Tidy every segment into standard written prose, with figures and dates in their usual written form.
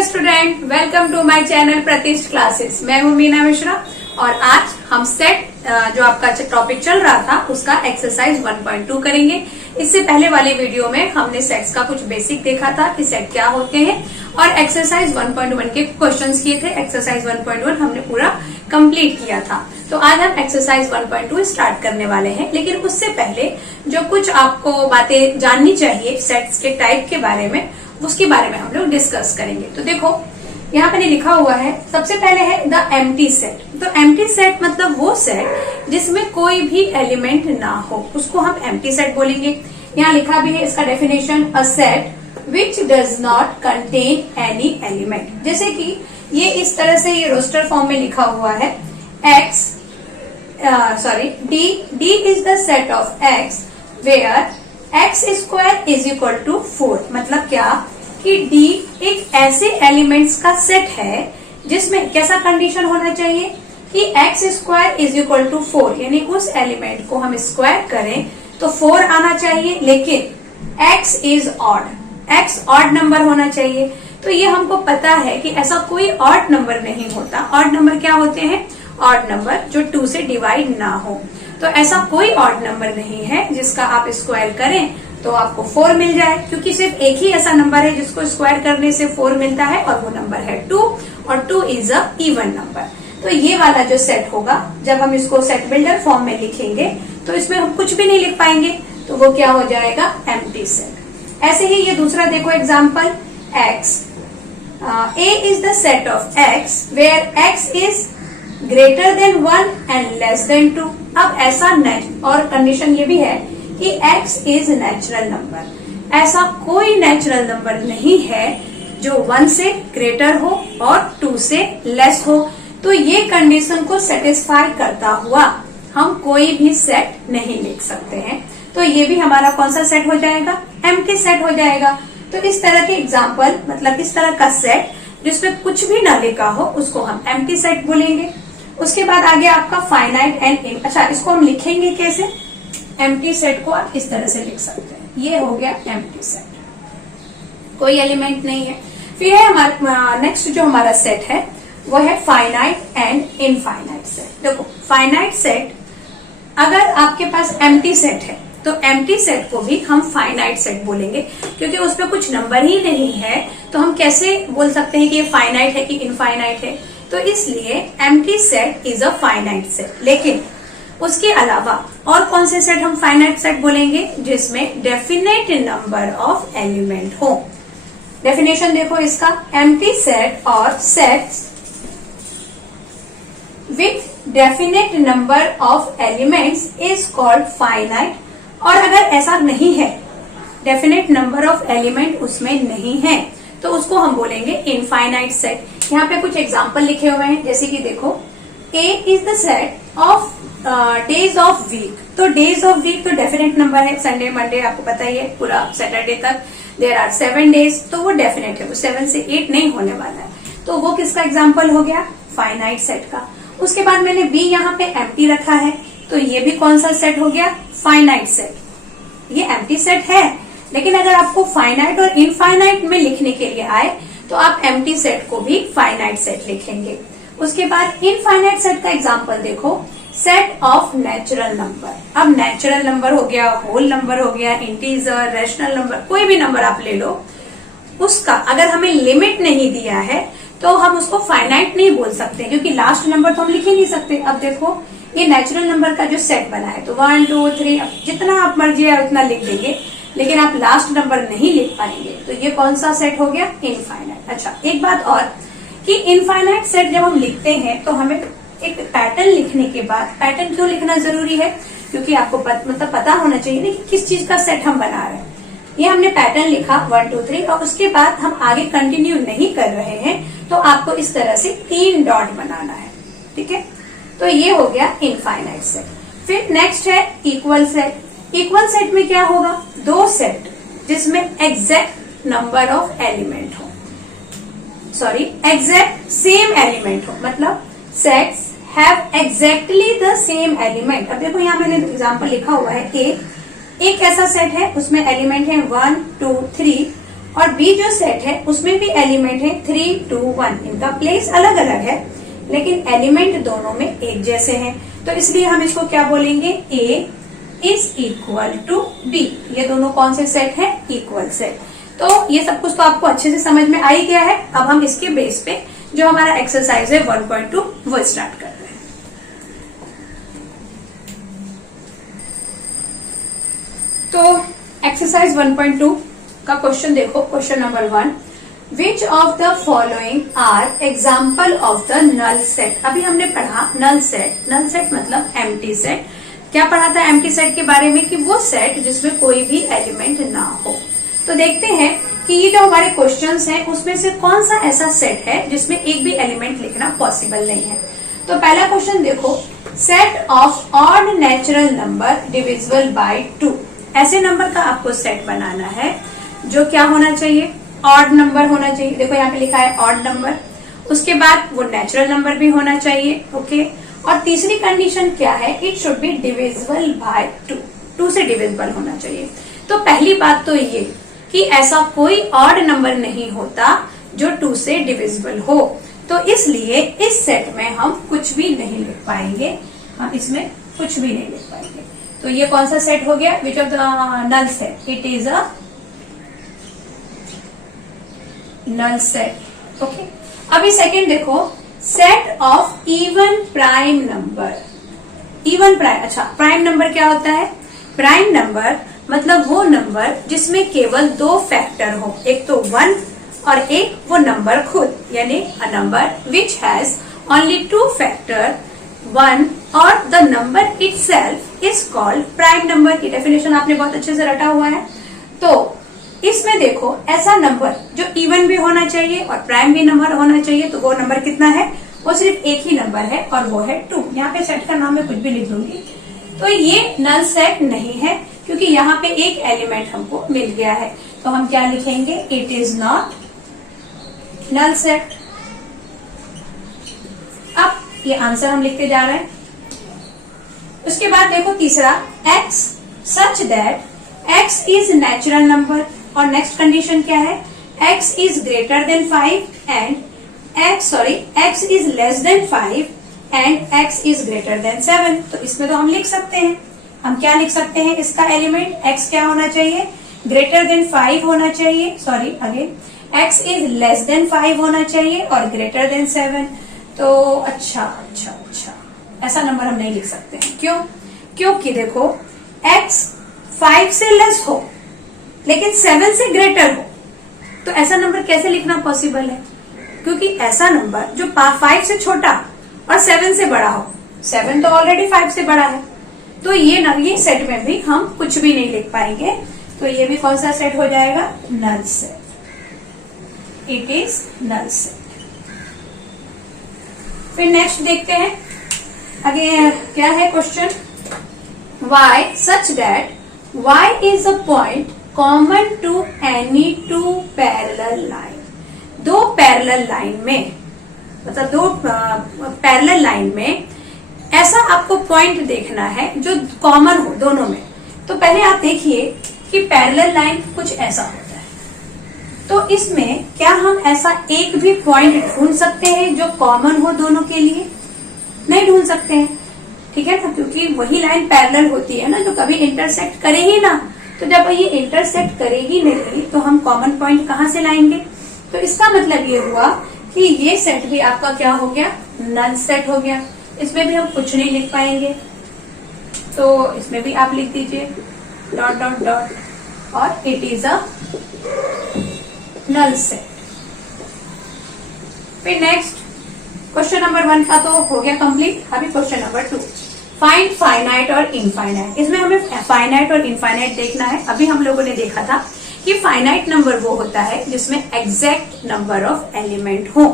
Hello student, welcome to my channel Pratishth classes. मैं हूँ मीना मिश्रा और आज हम सेट जो आपका टॉपिक चल रहा था उसका एक्सरसाइज 1.2 करेंगे। इससे पहले वाले वीडियो में हमने सेट्स का कुछ बेसिक देखा था कि सेट क्या होते हैं और एक्सरसाइज 1.1 के क्वेश्चंस किए थे। एक्सरसाइज 1.1 हमने पूरा कंप्लीट किया था। तो आज हम एक्सरसाइज 1.2 स्टार्ट करने वाले हैं, लेकिन उससे पहले जो कुछ आपको बातें जाननी चाहिए सेट्स के टाइप के बारे में, उसके बारे में हम लोग डिस्कस करेंगे। तो देखो यहाँ पे लिखा हुआ है, सबसे पहले है द एम्प्टी सेट। तो एम्प्टी सेट मतलब वो सेट जिसमें कोई भी एलिमेंट ना हो, उसको हम एम्प्टी सेट बोलेंगे। यहाँ लिखा भी है इसका definition, a set which does not contain any element. जैसे कि ये इस तरह से ये रोस्टर फॉर्म में लिखा हुआ है, D is the set of x where x square is equal to 4। मतलब क्या कि D एक ऐसे एलिमेंट्स का सेट है जिसमें कैसा कंडीशन होना चाहिए कि x square is equal to 4, यानी उस एलिमेंट को हम स्क्वायर करें तो 4 आना चाहिए, लेकिन x is odd, x odd number होना चाहिए। तो ये हमको पता है कि ऐसा कोई ऑड नंबर नहीं होता। ऑड नंबर क्या होते हैं? ऑड नंबर जो 2 से डिवाइड ना हो। तो ऐसा कोई ऑड नंबर नहीं है जिसका आप स्क्वायर करें तो आपको 4 मिल जाए, क्योंकि सिर्फ एक ही ऐसा नंबर है जिसको स्क्वायर करने से 4 मिलता है और वो नंबर है 2, और 2 इज अ इवन नंबर। तो ये वाला जो सेट होगा, जब हम इसको सेट बिल्डर फॉर्म में लिखेंगे तो इसमें हम कुछ भी नहीं लिख पाएंगे, तो वो क्या हो जाएगा? Empty set. ऐसे ही ये दूसरा देखो example, x A is the set of x where x is greater than 1 and less than 2। अब ऐसा और कंडीशन ये भी है कि x is नेचुरल नंबर। ऐसा कोई नेचुरल नंबर नहीं है जो 1 से ग्रेटर हो और 2 से लेस हो। तो ये कंडीशन को सेटिस्फाई करता हुआ हम कोई भी सेट नहीं लिख सकते हैं। तो ये भी हमारा कौन सा सेट हो जाएगा? एम्प्टी सेट हो जाएगा। तो इस तरह के एग्जाम्पल, मतलब इस तरह का सेट जिसमें कुछ भी ना लिखा हो, उसको हम एम्प्टी सेट बोलेंगे। उसके बाद आगे आपका फाइनाइट एंड इन। अच्छा, इसको हम लिखेंगे कैसे? एम्प्टी सेट को आप इस तरह से लिख सकते हैं, ये हो गया एम्प्टी सेट, कोई एलिमेंट नहीं है। फिर है हमारा नेक्स्ट जो हमारा सेट है वो है फाइनाइट एंड इनफाइनाइट सेट। देखो फाइनाइट सेट, अगर आपके पास एम्प्टी सेट है तो एम्प्टी सेट को भी हम फाइनाइट सेट बोलेंगे, क्योंकि उसमें कुछ नंबर ही नहीं है। तो हम कैसे बोल सकते हैं कि ये फाइनाइट है कि इनफाइनाइट है? तो इसलिए empty set is a finite set. लेकिन उसके अलावा और कौन से सेट हम फाइनाइट सेट बोलेंगे? जिसमें डेफिनेट नंबर ऑफ एलिमेंट हो। डेफिनेशन देखो इसका, एम्प्टी सेट और sets with definite number of elements is called finite. और अगर ऐसा नहीं है, डेफिनेट नंबर ऑफ एलिमेंट उसमें नहीं है, तो उसको हम बोलेंगे इनफाइनाइट सेट। यहाँ पे कुछ एग्जाम्पल लिखे हुए हैं, जैसे कि देखो, A is the set of days of week. तो डेज ऑफ वीक तो डेफिनेट नंबर है, संडे मंडे आपको पता ही है, पूरा सैटरडे तक देयर आर 7 डेज, तो वो डेफिनेट है, वो 7 से 8 नहीं होने वाला है। तो वो किसका एग्जाम्पल हो गया? फाइनाइट सेट का। उसके बाद मैंने बी यहाँ पे एम्प्टी रखा है, तो ये भी कौन सा सेट हो गया? Finite set. ये एम्प्टी सेट है, लेकिन अगर आपको फाइनाइट और इनफाइनाइट में लिखने के लिए आए तो आप एम्प्टी सेट को भी फाइनाइट सेट लिखेंगे। उसके बाद इनफाइनाइट सेट का एग्जाम्पल देखो, सेट ऑफ नेचुरल नंबर। अब नेचुरल नंबर हो गया, होल नंबर हो गया, इंटीजर, रैशनल नंबर, कोई भी नंबर आप ले लो, उसका अगर हमें लिमिट नहीं दिया है तो हम उसको फाइनाइट नहीं बोल सकते, क्योंकि लास्ट नंबर तो हम लिख ही नहीं सकते। अब देखो ये नेचुरल नंबर का जो सेट बना है, तो 1 2 3 जितना आप मर्जी है उतना लिख देंगे, लेकिन आप लास्ट नंबर नहीं लिख पाएंगे। तो ये कौन सा सेट हो गया? इनफाइनाइट। अच्छा, एक बात और कि इनफाइनाइट सेट जब हम लिखते हैं तो हमें एक पैटर्न लिखने के बाद, पैटर्न क्यों लिखना जरूरी है? क्योंकि आपको मतलब पता होना चाहिए ना कि किस चीज का सेट हम बना रहे हैं। ये हमने पैटर्न लिखा 1 2 3 और उसके बाद हम आगे कंटिन्यू नहीं कर रहे हैं, तो आपको इस तरह से 3 डॉट बनाना है, ठीक है? तो ये हो गया इनफाइनाइट सेट। फिर नेक्स्ट है इक्वल सेट। इक्वल सेट में क्या होगा? 2 सेट जिसमें एग्जैक्ट नंबर ऑफ एलिमेंट हो, एग्जैक्ट सेम एलिमेंट हो, मतलब sets have exactly the same element. अब देखो यहाँ मैंने एग्जांपल लिखा हुआ है, एक ऐसा सेट है उसमें एलिमेंट है 1 2 3 और बी जो सेट है उसमें भी एलिमेंट है 3, 2, 1। इनका प्लेस अलग अलग है लेकिन एलिमेंट दोनों में एक जैसे हैं, तो इसलिए हम इसको क्या बोलेंगे, ए इज इक्वल टू बी। ये दोनों कौन से सेट है, इक्वल सेट। तो ये सब कुछ तो आपको अच्छे से समझ में आ ही गया है। अब हम इसके बेस पे जो हमारा एक्सरसाइज है 1.2 वो स्टार्ट कर रहे हैं। तो एक्सरसाइज 1.2 का क्वेश्चन देखो। Question number 1, which of the following are example of the null set. अभी हमने पढ़ा नल सेट। नल सेट मतलब एम्प्टी सेट। क्या पढ़ा था एम्प्टी सेट के बारे में, कि वो सेट जिसमें कोई भी एलिमेंट ना हो। तो देखते हैं कि ये जो हमारे क्वेश्चंस हैं उसमें से कौन सा ऐसा सेट है जिसमें एक भी एलिमेंट लिखना पॉसिबल नहीं है। तो पहला क्वेश्चन देखो, set of odd natural number divisible by 2। ऐसे नंबर का आपको सेट बनाना है जो क्या होना चाहिए, ऑड नंबर होना चाहिए। देखो यहाँ पे लिखा है ऑड नंबर, उसके बाद वो नेचुरल नंबर भी होना चाहिए, ओके। और तीसरी कंडीशन क्या है, it should be divisible by 2, 2 से डिविजिबल होना चाहिए। तो पहली बात तो ये कि ऐसा कोई ऑड नंबर नहीं होता जो 2 से डिविजिबल हो, तो इसलिए इस सेट में हम कुछ भी नहीं लिख पाएंगे, हम इसमें कुछ भी नहीं लिख पाएंगे। तो ये कौन सा सेट हो गया, which of the null set, it is a null set, okay. अभी सेकंड देखो, set of even prime number. Even prime, अच्छा प्राइम नंबर क्या होता है, प्राइम नंबर मतलब वो नंबर जिसमें केवल 2 फैक्टर हो, एक तो 1 और एक वो नंबर खुद, यानी a number which has only 2 factor 1 और the number itself is called prime number. की डेफिनेशन आपने बहुत अच्छे से रटा हुआ है। तो इसमें देखो ऐसा नंबर जो इवन भी होना चाहिए और प्राइम भी नंबर होना चाहिए, तो वो नंबर कितना है, वो सिर्फ एक ही नंबर है और वो है 2। यहाँ पे सेट का नाम मैं कुछ भी लिख दूंगी। तो ये नल सेट नहीं है क्योंकि यहाँ पे एक एलिमेंट हमको मिल गया है, तो हम क्या लिखेंगे, it is not null set. अब ये आंसर हम लिखते जा रहे हैं। उसके बाद देखो तीसरा, x such that x is natural number, और नेक्स्ट कंडीशन क्या है, x is greater than 5 and x is less then 5 and x is greater than 7। तो इसमें तो हम लिख सकते हैं, हम क्या लिख सकते हैं, इसका एलिमेंट x क्या होना चाहिए, ग्रेटर देन 5 होना चाहिए, x इज लेस देन 5 होना चाहिए और ग्रेटर देन 7। तो अच्छा ऐसा नंबर हम नहीं लिख सकते हैं। क्यों, क्योंकि देखो x 5 से लेस हो लेकिन 7 से ग्रेटर हो, तो ऐसा नंबर कैसे लिखना पॉसिबल है, क्योंकि ऐसा नंबर जो 5 से छोटा और 7 से बड़ा हो, 7 तो ऑलरेडी 5 से बड़ा है, तो ये सेट में भी हम कुछ भी नहीं लिख पाएंगे। तो ये भी कौन सा सेट हो जाएगा, null set, it is null set. फिर नेक्स्ट देखते हैं आगे क्या है question, y such that y is a point common to any 2 parallel line। 2 parallel line में, मतलब 2 पैरेलल लाइन में ऐसा आपको पॉइंट देखना है जो कॉमन हो दोनों में। तो पहले आप देखिए कि पैरेलल लाइन कुछ ऐसा होता है, तो इसमें क्या हम ऐसा एक भी पॉइंट ढूंढ सकते हैं जो कॉमन हो दोनों के लिए, नहीं ढूंढ सकते हैं, ठीक है ना, क्योंकि वही लाइन पैरेलल होती है ना जो कभी इंटरसेक्ट करे ही ना। तो जब ये इंटरसेक्ट करेगी नहीं तो हम कॉमन पॉइंट कहाँ से लाएंगे। तो इसका मतलब ये हुआ कि ये सेट भी आपका क्या हो गया, नल सेट हो गया। इसमें भी हम कुछ नहीं लिख पाएंगे, तो इसमें भी आप लिख दीजिए डॉट डॉट डॉट और it is a null set. फिर नेक्स्ट क्वेश्चन नंबर 1 का तो हो गया कंप्लीट। अभी क्वेश्चन नंबर 2, फाइंड फाइनाइट और इनफाइनाइट। इसमें हमें फाइनाइट और इनफाइनाइट देखना है। अभी हम लोगों ने देखा था कि फाइनाइट नंबर वो होता है जिसमें एग्जैक्ट नंबर ऑफ एलिमेंट हो,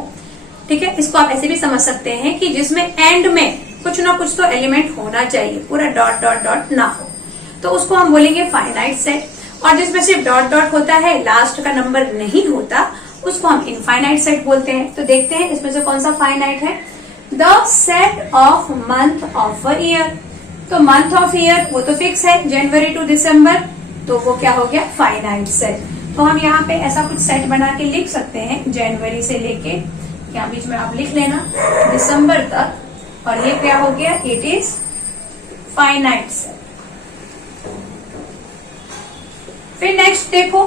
ठीक है। इसको आप ऐसे भी समझ सकते हैं कि जिसमें एंड में कुछ ना कुछ तो एलिमेंट होना चाहिए, पूरा डॉट डॉट डॉट ना हो, तो उसको हम बोलेंगे फाइनाइट सेट। और जिसमें सिर्फ डॉट डॉट होता है, लास्ट का नंबर नहीं होता, उसको हम इनफाइनाइट सेट बोलते हैं। तो देखते हैं इसमें से कौन सा फाइनाइट है, the set of month of a year. तो मंथ ऑफ ईयर वो तो फिक्स है, जनवरी टू दिसंबर, तो वो क्या हो गया, फाइनाइट सेट। तो हम यहाँ पे ऐसा कुछ सेट बना के लिख सकते हैं, जनवरी से लेके यहाँ बीच में आप लिख लेना दिसंबर तक, और ये क्या हो गया, इट इज फाइनाइट सेट। फिर नेक्स्ट देखो,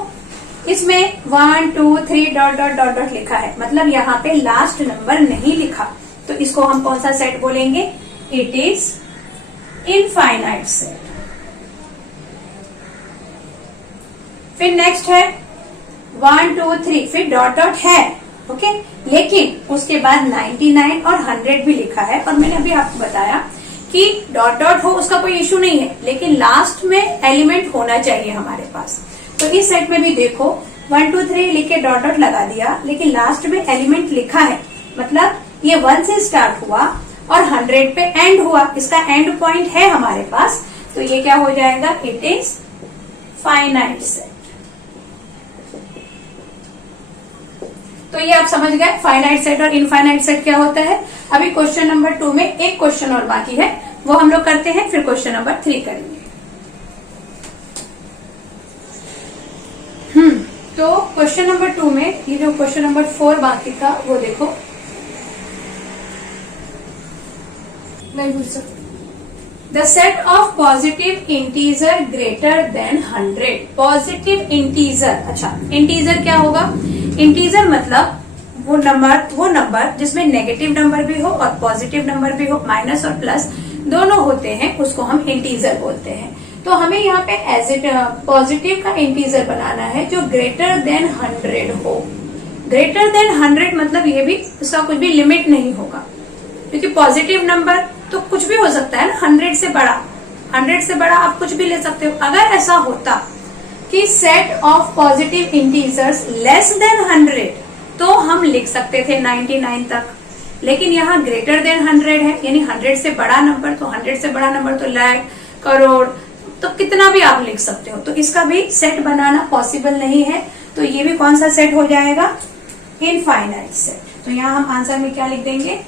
इसमें 1 2 3 डॉट डॉट डॉट डॉट लिखा है, मतलब यहाँ पे लास्ट नंबर नहीं लिखा, तो इसको हम कौन सा सेट बोलेंगे, इट इज इनफाइनाइट सेट। फिर नेक्स्ट है 1 2 3, फिर डॉट डॉट है, ओके, लेकिन उसके बाद 99 और 100 भी लिखा है, और मैंने अभी आपको बताया कि डॉट डॉट हो उसका कोई इश्यू नहीं है, लेकिन लास्ट में एलिमेंट होना चाहिए हमारे पास। तो इस सेट में भी देखो 1 2 3 लिख के डॉट डॉट लगा दिया, लेकिन लास्ट में एलिमेंट लिखा है, मतलब ये 1 से स्टार्ट हुआ और 100 पे एंड हुआ, इसका एंड पॉइंट है हमारे पास, तो ये क्या हो जाएगा, इट इज फाइनाइट सेट। तो ये आप समझ गए फाइनाइट सेट और इनफाइनाइट सेट क्या होता है। अभी क्वेश्चन नंबर 2 में एक क्वेश्चन और बाकी है, वो हम लोग करते हैं, फिर क्वेश्चन नंबर 3 करेंगे। तो क्वेश्चन नंबर 2 में ये जो क्वेश्चन नंबर 4 बाकी था वो देखो, नहीं भूल सकते, the set of positive integer greater than 100। Positive integer, अच्छा इंटीजर क्या होगा, इंटीजर मतलब वो नंबर जिसमें नेगेटिव नंबर भी हो और पॉजिटिव नंबर भी हो, माइनस और प्लस दोनों होते हैं, उसको हम इंटीजर बोलते हैं। तो हमें यहाँ पे एज इट पॉजिटिव का इंटीजर बनाना है जो ग्रेटर देन 100 हो। ग्रेटर देन 100 मतलब ये भी उसका कुछ भी लिमिट नहीं होगा, क्योंकि पॉजिटिव नंबर तो कुछ भी हो सकता है ना, 100 से बड़ा, 100 से बड़ा आप कुछ भी ले सकते हो। अगर ऐसा होता कि set of positive integers less than 100 तो हम लिख सकते थे 99 तक, लेकिन यहाँ ग्रेटर देन 100 है, यानी 100 से बड़ा नंबर, तो 100 से बड़ा नंबर तो लाख, करोड़, तो कितना भी आप लिख सकते हो, तो इसका भी सेट बनाना पॉसिबल नहीं है। तो ये भी कौन सा सेट हो जाएगा, इनफाइनाइट सेट। तो यहाँ हम आंसर में क्या लिख देंगे,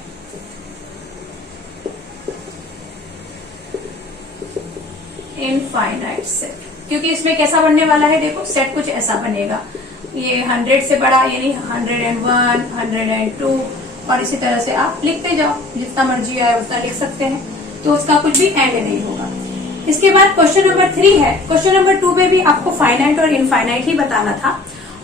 इनफाइनाइट सेट, क्योंकि इसमें कैसा बनने वाला है, देखो सेट कुछ ऐसा बनेगा, ये 100 से बड़ा यानी 101, 102, और इसी तरह से आप लिखते जाओ, जितना मर्जी आए उतना लिख सकते हैं, तो उसका कुछ भी एंड नहीं होगा। इसके बाद क्वेश्चन नंबर 3 है। क्वेश्चन नंबर 2 में भी आपको फाइनाइट और इनफाइनाइट ही बताना था,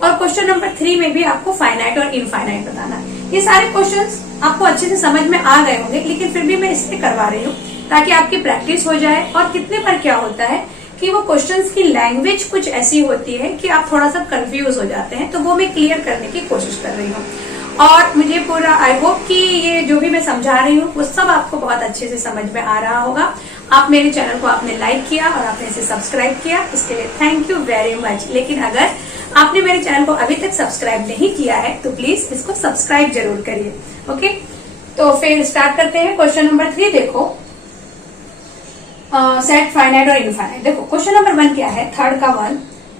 और क्वेश्चन नंबर 3 में भी आपको फाइनाइट और इनफाइनाइट बताना है। ये सारे क्वेश्चंस आपको अच्छे से समझ में आ गए होंगे, लेकिन फिर भी मैं इसलिए करवा रही हूँ ताकि आपकी प्रैक्टिस हो जाए। और कितने पर क्या होता है कि वो क्वेश्चंस की लैंग्वेज कुछ ऐसी होती है कि आप थोड़ा सा कंफ्यूज हो जाते हैं, तो वो मैं क्लियर करने की कोशिश कर रही हूँ। और मुझे पूरा आई होप कि ये जो भी मैं समझा रही हूँ वो सब आपको बहुत अच्छे से समझ में आ रहा होगा। आप मेरे चैनल को आपने लाइक किया और आपने इसे सब्सक्राइब किया, इसके लिए थैंक यू वेरी मच। लेकिन अगर आपने मेरे चैनल को अभी तक सब्सक्राइब नहीं किया है तो प्लीज इसको सब्सक्राइब जरूर करिए। ओके, तो फिर स्टार्ट करते हैं। क्वेश्चन नंबर 3 देखो, सेट फाइनाइट और इनफाइनाइट। देखो क्वेश्चन नंबर 1 क्या है, थर्ड का 1,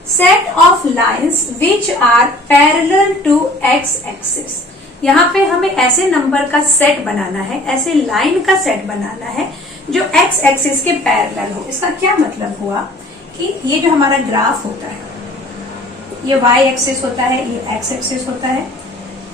set of lines which are parallel to X axis. यहाँ पे हमें ऐसे नंबर का सेट बनाना है, ऐसे लाइन का सेट बनाना है जो एक्स एक्सिस के पैरेलल हो। इसका क्या मतलब हुआ कि ये जो हमारा ग्राफ होता है, ये वाई एक्सिस होता है, ये एक्स एक्सिस होता है।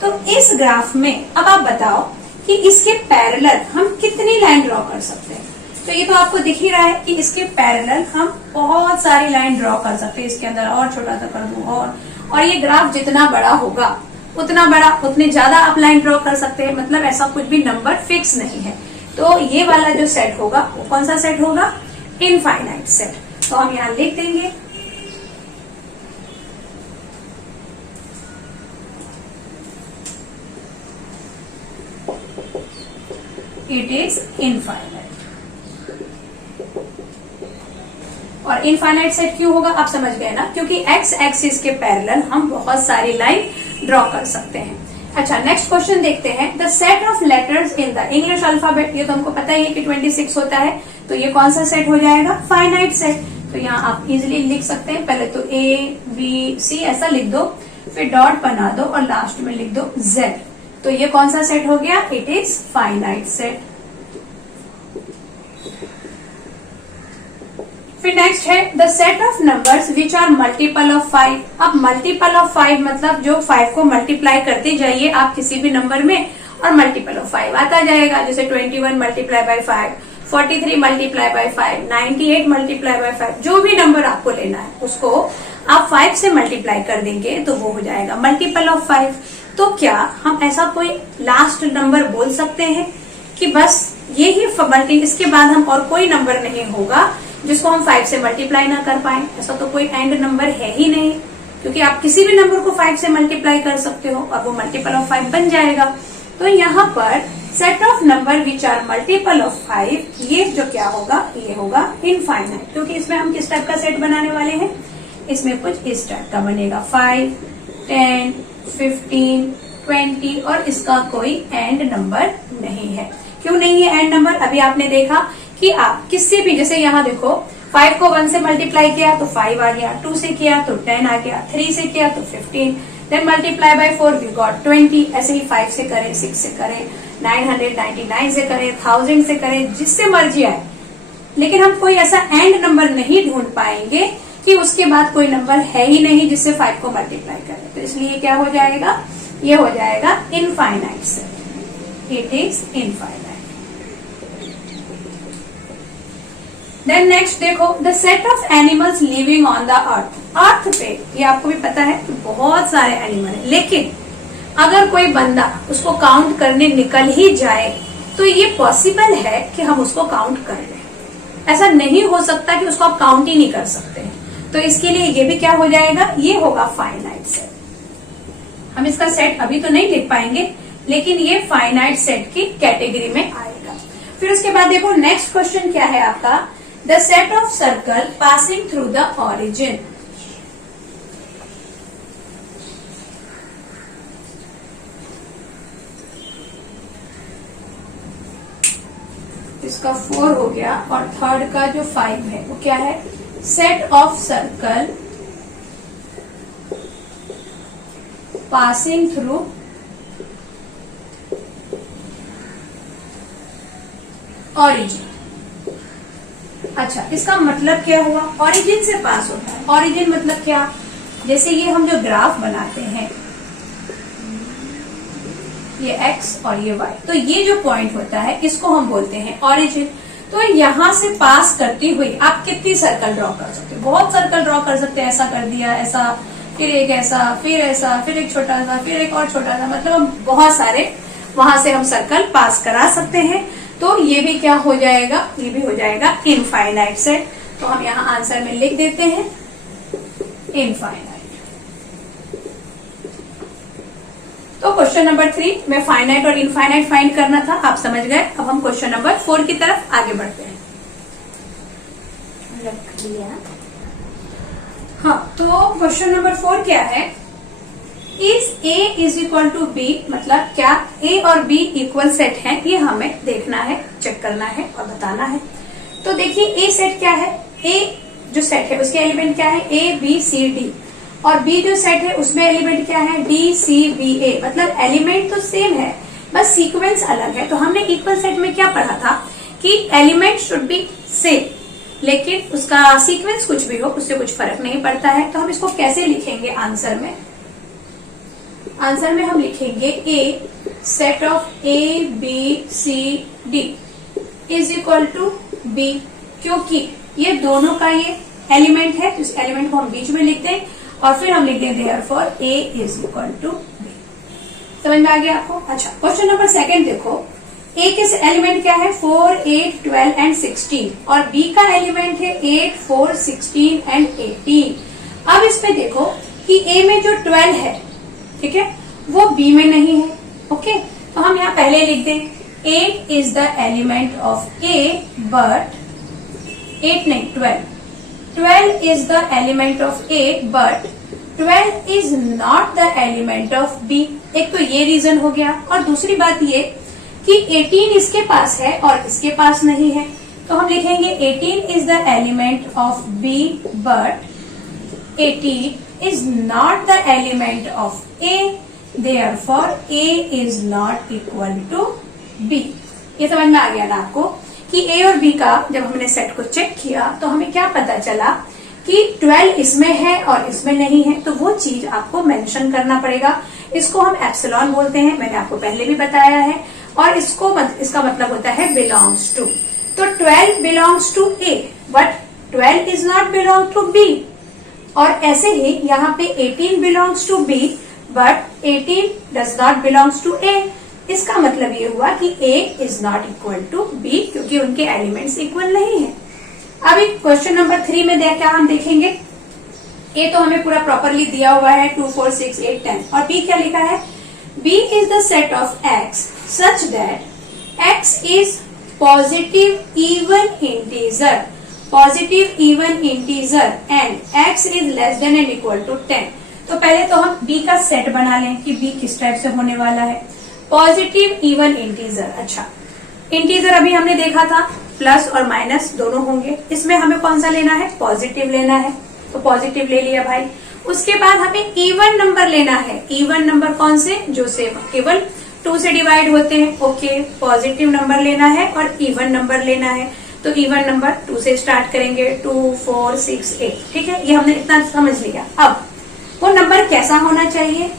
तो इस ग्राफ में अब आप बताओ कि इसके पैरेलल हम कितनी लाइन ड्रॉ कर सकते हैं। तो ये तो आपको दिख ही रहा है कि इसके पैरेलल हम बहुत सारी लाइन ड्रॉ कर सकते हैं। इसके अंदर और छोटा सा कर दूं और ये ग्राफ जितना बड़ा होगा उतना बड़ा उतने ज्यादा आप लाइन ड्रॉ कर सकते हैं। मतलब ऐसा कुछ भी नंबर फिक्स नहीं है। तो ये वाला जो सेट होगा वो कौन सा सेट होगा, इनफाइनाइट सेट। तो हम यहां लिख देंगे इट इज इनफाइनाइट। और इनफाइनाइट सेट क्यों होगा आप समझ गए ना, क्योंकि एक्स एक्सिस के पैरेलल हम बहुत सारी लाइन ड्रॉ कर सकते हैं। अच्छा, नेक्स्ट क्वेश्चन देखते हैं। The set of letters in the English alphabet, ये तो हमको पता ही है कि 26 होता है, तो ये कौन सा सेट हो जाएगा, फाइनाइट सेट। तो यहाँ आप इजिली लिख सकते हैं, पहले तो ए बी सी ऐसा लिख दो, फिर डॉट बना दो और लास्ट में लिख दो जेड। तो ये कौन सा सेट हो गया, इट इज फाइनाइट सेट। फिर नेक्स्ट है the set of numbers which are multiple of 5। अब मल्टीपल ऑफ 5 मतलब जो 5 को मल्टीप्लाई करते जाइए आप किसी भी नंबर में और मल्टीपल ऑफ 5 आता जाएगा। जैसे 21 multiply by 5, 43 multiply by 5, 98 multiply by 5, जो भी नंबर आपको लेना है उसको आप 5 से मल्टीप्लाई कर देंगे तो वो हो जाएगा मल्टीपल ऑफ 5। तो क्या हम ऐसा कोई लास्ट नंबर बोल सकते हैं कि बस ये ही मल्टी, इसके बाद हम और कोई नंबर नहीं होगा जिसको हम 5 से मल्टीप्लाई ना कर पाए? ऐसा तो कोई एंड नंबर है ही नहीं, क्योंकि आप किसी भी नंबर को 5 से मल्टीप्लाई कर सकते हो और वो मल्टीपल ऑफ 5 बन जाएगा। तो यहाँ पर set of number which are multiple of 5, ये जो क्या होगा, ये होगा इनफाइनाइट, क्योंकि इसमें हम किस टाइप का सेट बनाने वाले हैं, इसमें कुछ इस टाइप का बनेगा 5, 10, 15, 20 और इसका कोई एंड नंबर नहीं है। क्यों नहीं है एंड नंबर? अभी आपने देखा कि आप किसी भी, जैसे यहाँ देखो 5 को 1 से मल्टीप्लाई किया तो 5 आ गया, 2 से किया तो 10 आ गया, 3 से किया तो 15, then multiply by 4 we got 20। ऐसे ही 5 से करें, 6 से करें, 999 से करें, 1000 से करें, जिससे मर्जी आए, लेकिन हम कोई ऐसा एंड नंबर नहीं ढूंढ पाएंगे कि उसके बाद कोई नंबर है ही नहीं जिससे 5 को मल्टीप्लाई करें। तो इसलिए क्या हो जाएगा, ये हो जाएगा infinite set, it is infinite. Then next देखो, the set of animals living on the earth. Earth पे ये आपको भी पता है कि बहुत सारे एनिमल है, लेकिन अगर कोई बंदा उसको काउंट करने निकल ही जाए तो ये पॉसिबल है कि हम उसको काउंट कर लें। ऐसा नहीं हो सकता कि उसको आप काउंट ही नहीं कर सकते हैं। तो इसके लिए ये भी क्या हो जाएगा, ये होगा फाइनाइट सेट। हम इसका सेट अभी तो नहीं लिख पाएंगे, लेकिन ये फाइनाइट सेट की कैटेगरी में आएगा। फिर उसके बाद देखो नेक्स्ट क्वेश्चन क्या है आपका, the set of circle passing through the origin. इसका 4 हो गया और थर्ड का जो 5 है वो क्या है, set of circle passing through origin. अच्छा, इसका मतलब क्या हुआ, ऑरिजिन से पास होता है। ऑरिजिन मतलब क्या, जैसे ये हम जो ग्राफ बनाते हैं, ये x और ये y, तो ये जो पॉइंट होता है इसको हम बोलते हैं ऑरिजिन। तो यहाँ से पास करती हुई आप कितनी सर्कल ड्रॉ कर सकते हो, बहुत सर्कल ड्रॉ कर सकते हैं। ऐसा कर दिया, ऐसा, फिर एक ऐसा, फिर ऐसा, फिर एक छोटा सा, फिर एक और छोटा सा, मतलब बहुत सारे वहां से हम सर्कल पास करा सकते हैं। तो ये भी क्या हो जाएगा, ये भी हो जाएगा इनफाइनाइट सेट। तो हम यहाँ आंसर में लिख देते हैं इनफाइनाइट। तो क्वेश्चन नंबर 3 में फाइनाइट और इनफाइनाइट फाइंड करना था, आप समझ गए। अब हम क्वेश्चन नंबर 4 की तरफ आगे बढ़ते हैं। रख लिया। हाँ, तो क्वेश्चन नंबर 4 क्या है, is A is equal to B, मतलब क्या A और B इक्वल सेट है, ये हमें देखना है, चेक करना है और बताना है। तो देखिए A सेट क्या है, A जो सेट है उसके एलिमेंट क्या है, A B C D, और B जो सेट है उसमें एलिमेंट क्या है, D C B A, मतलब एलिमेंट तो सेम है, बस सीक्वेंस अलग है। तो हमने इक्वल सेट में क्या पढ़ा था कि एलिमेंट शुड बी सेम, लेकिन उसका सीक्वेंस कुछ भी हो उससे कुछ फर्क नहीं पड़ता है। तो हम इसको कैसे लिखेंगे आंसर में, आंसर में हम लिखेंगे A set of A B C D is equal to B, क्योंकि ये दोनों का ये एलिमेंट है, इस एलिमेंट को हम बीच में लिख दें और फिर हम लिख दें therefore A is equal to B। समझ में आ गया आपको। अच्छा, क्वेश्चन नंबर 2 देखो, A के एलिमेंट क्या है, 4, 8, 12 एंड 16, और B का एलिमेंट है 8, 4, 16 एंड 18। अब इसमें देखो कि A में जो 12 है, ठीक है, वो B में नहीं है। ओके, तो हम यहाँ पहले लिख दें 8 is the element of A but 8 नहीं 12 is the element of A but 12 is not the element of B। एक तो ये रीजन हो गया, और दूसरी बात ये कि 18 इसके पास है और इसके पास नहीं है। तो हम लिखेंगे 18 is the element of B but 18 is not the element of A, therefore A is not equal to B। ये समझ में आ गया ना आपको कि A और B का जब हमने सेट को चेक किया तो हमें क्या पता चला कि 12 इसमें है और इसमें नहीं है, तो वो चीज आपको मेंशन करना पड़ेगा। इसको हम एप्सिलॉन बोलते हैं, मैंने आपको पहले भी बताया है, और इसका मतलब होता है बिलोंग्स टू। तो 12 belongs to A but 12 is not belong to B, और ऐसे ही यहाँ पे 18 belongs to B but 18 does not belongs to A. इसका मतलब ये हुआ कि A is not equal to B, क्योंकि उनके एलिमेंट्स इक्वल नहीं है। अभी क्वेश्चन नंबर 3 में क्या हम देखेंगे, ए तो हमें पूरा प्रॉपरली दिया हुआ है 2 4 6 8 10, और बी क्या लिखा है, B is the set of X such that X is positive even integer, positive even integer and X is less than and equal to 10। तो पहले तो हम बी का सेट बना लें कि बी किस टाइप से होने वाला है। पॉजिटिव इवन इंटीजर, अच्छा इंटीजर अभी हमने देखा था प्लस और माइनस दोनों होंगे, इसमें हमें कौन सा लेना है, पॉजिटिव लेना है, तो पॉजिटिव ले लिया भाई। उसके बाद हमें इवन नंबर लेना है, इवन नंबर कौन से, जो से केवल 2 से डिवाइड होते हैं, ओके पॉजिटिव नंबर लेना है और इवन नंबर लेना है। तो इवन नंबर 2 से स्टार्ट करेंगे, 2 4 6 8, ठीक है, ये हमने इतना समझ लिया। अब वो नंबर कैसा होना चाहिए,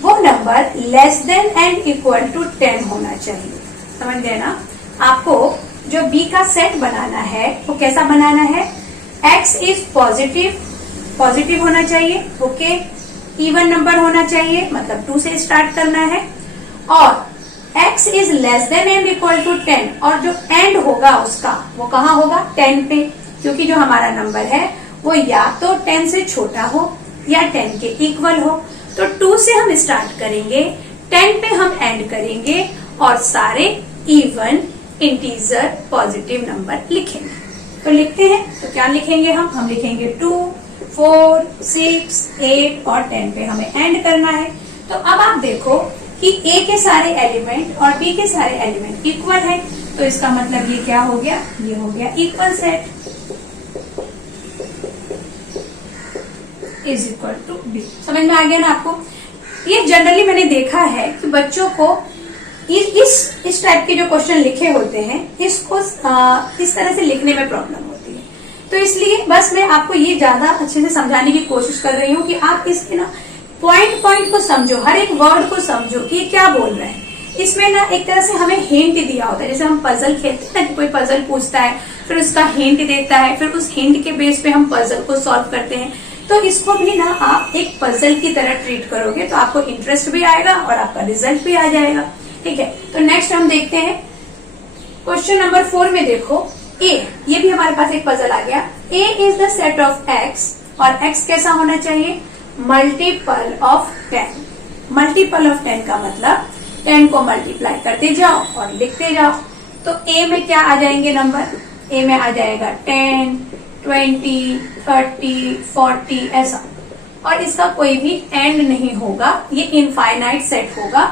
वो number less than and equal to 10 होना चाहिए, समझ गए ना। आपको जो बी का सेट बनाना है वो कैसा बनाना है, एक्स इज पॉजिटिव, पॉजिटिव होना चाहिए, ओके इवन नंबर होना चाहिए, मतलब 2 से स्टार्ट करना है, और x is less than and equal to 10, और जो एंड होगा उसका वो कहाँ होगा, 10 पे, क्योंकि जो हमारा नंबर है वो या तो 10 से छोटा हो या 10 के इक्वल हो। तो 2 से हम स्टार्ट करेंगे, 10 पे हम एंड करेंगे और सारे इवन इंटीजर पॉजिटिव नंबर लिखेंगे। तो लिखते हैं, तो क्या लिखेंगे हम लिखेंगे 2 4 6 8 और 10 पे हमें एंड करना है। तो अब आप देखो कि ए के सारे एलिमेंट और बी के सारे एलिमेंट इक्वल है, तो इसका मतलब ये क्या हो गया, ये हो गया equal set is equal to B. समझ में आ गया ना आपको। ये जनरली मैंने देखा है कि बच्चों को इस टाइप के जो क्वेश्चन लिखे होते हैं इसको इस तरह से लिखने में प्रॉब्लम होती है, तो इसलिए बस मैं आपको ये ज्यादा अच्छे से समझाने की कोशिश कर रही हूँ कि आप इसके ना पॉइंट पॉइंट को समझो, हर एक वर्ड को समझो कि ये क्या बोल रहे हैं। इसमें ना एक तरह से हमें हिंट दिया होता है, जैसे हम पजल खेलते हैं ना कि कोई पजल पूछता है, फिर उसका हिंट देता है, फिर उस हिंट के बेस पे हम पजल को सॉल्व करते हैं। तो इसको भी ना आप एक पजल की तरह ट्रीट करोगे तो आपको इंटरेस्ट भी आएगा और आपका रिजल्ट भी आ जाएगा, ठीक है। तो नेक्स्ट हम देखते हैं क्वेश्चन नंबर 4 में देखो ए, ये भी हमारे पास एक पजल आ गया। A is the set of X, और एक्स कैसा होना चाहिए, मल्टीपल ऑफ 10। मल्टीपल ऑफ 10 का मतलब 10 को मल्टीप्लाई करते जाओ और लिखते जाओ। तो ए में क्या आ जाएंगे नंबर, ए में आ जाएगा 10 20 30 40 ऐसा, और इसका कोई भी एंड नहीं होगा, ये इनफाइनाइट सेट होगा,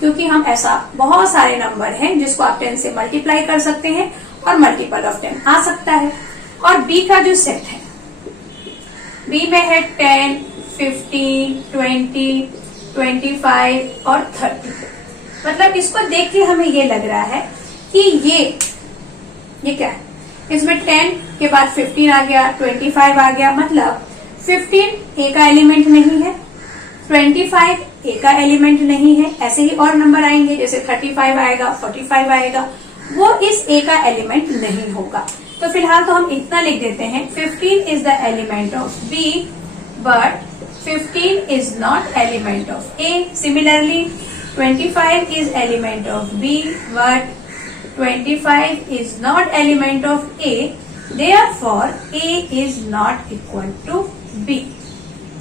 क्योंकि हम ऐसा बहुत सारे नंबर हैं जिसको आप 10 से मल्टीप्लाई कर सकते हैं और मल्टीपल ऑफ 10 आ सकता है। और बी का जो सेट है, बी में है 10 15 20 25 और 30। मतलब इसको देख के हमें ये लग रहा है कि ये क्या है, इसमें 10 के बाद 15 आ गया, 25 आ गया, मतलब 15 ए का एलिमेंट नहीं है, 25 ए का एलिमेंट नहीं है। ऐसे ही और नंबर आएंगे, जैसे 35 आएगा, 45 आएगा, वो इस ए का एलिमेंट नहीं होगा। तो फिलहाल तो हम इतना लिख देते हैं, 15 is the element of B but 15 is not element of A. Similarly, 25 is element of B, but 25 is not element of A. Therefore, A is not equal to B.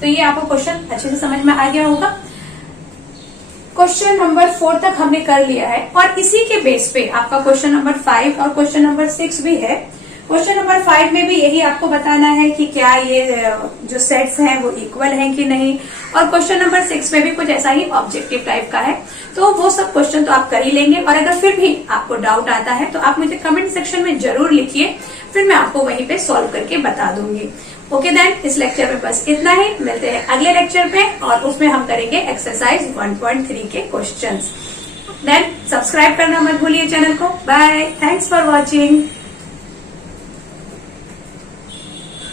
तो ये आपको क्वेश्चन अच्छे से समझ में आ गया होगा। क्वेश्चन नंबर 4 तक हमने कर लिया है, और इसी के बेस पे आपका क्वेश्चन नंबर 5 और क्वेश्चन नंबर 6 भी है। क्वेश्चन नंबर 5 में भी यही आपको बताना है कि क्या ये जो सेट्स हैं वो इक्वल हैं कि नहीं, और क्वेश्चन नंबर 6 में भी कुछ ऐसा ही ऑब्जेक्टिव टाइप का है। तो वो सब क्वेश्चन तो आप कर ही लेंगे, और अगर फिर भी आपको डाउट आता है तो आप मुझे कमेंट सेक्शन में जरूर लिखिए, फिर मैं आपको वहीं पे सॉल्व करके बता दूंगी। ओके देन, इस लेक्चर में बस इतना ही। मिलते हैं अगले लेक्चर पे, और उसमें हम करेंगे एक्सरसाइज 1.3 के क्वेश्चंस। देन सब्सक्राइब करना मत भूलिए चैनल को। Bye, thanks for watching.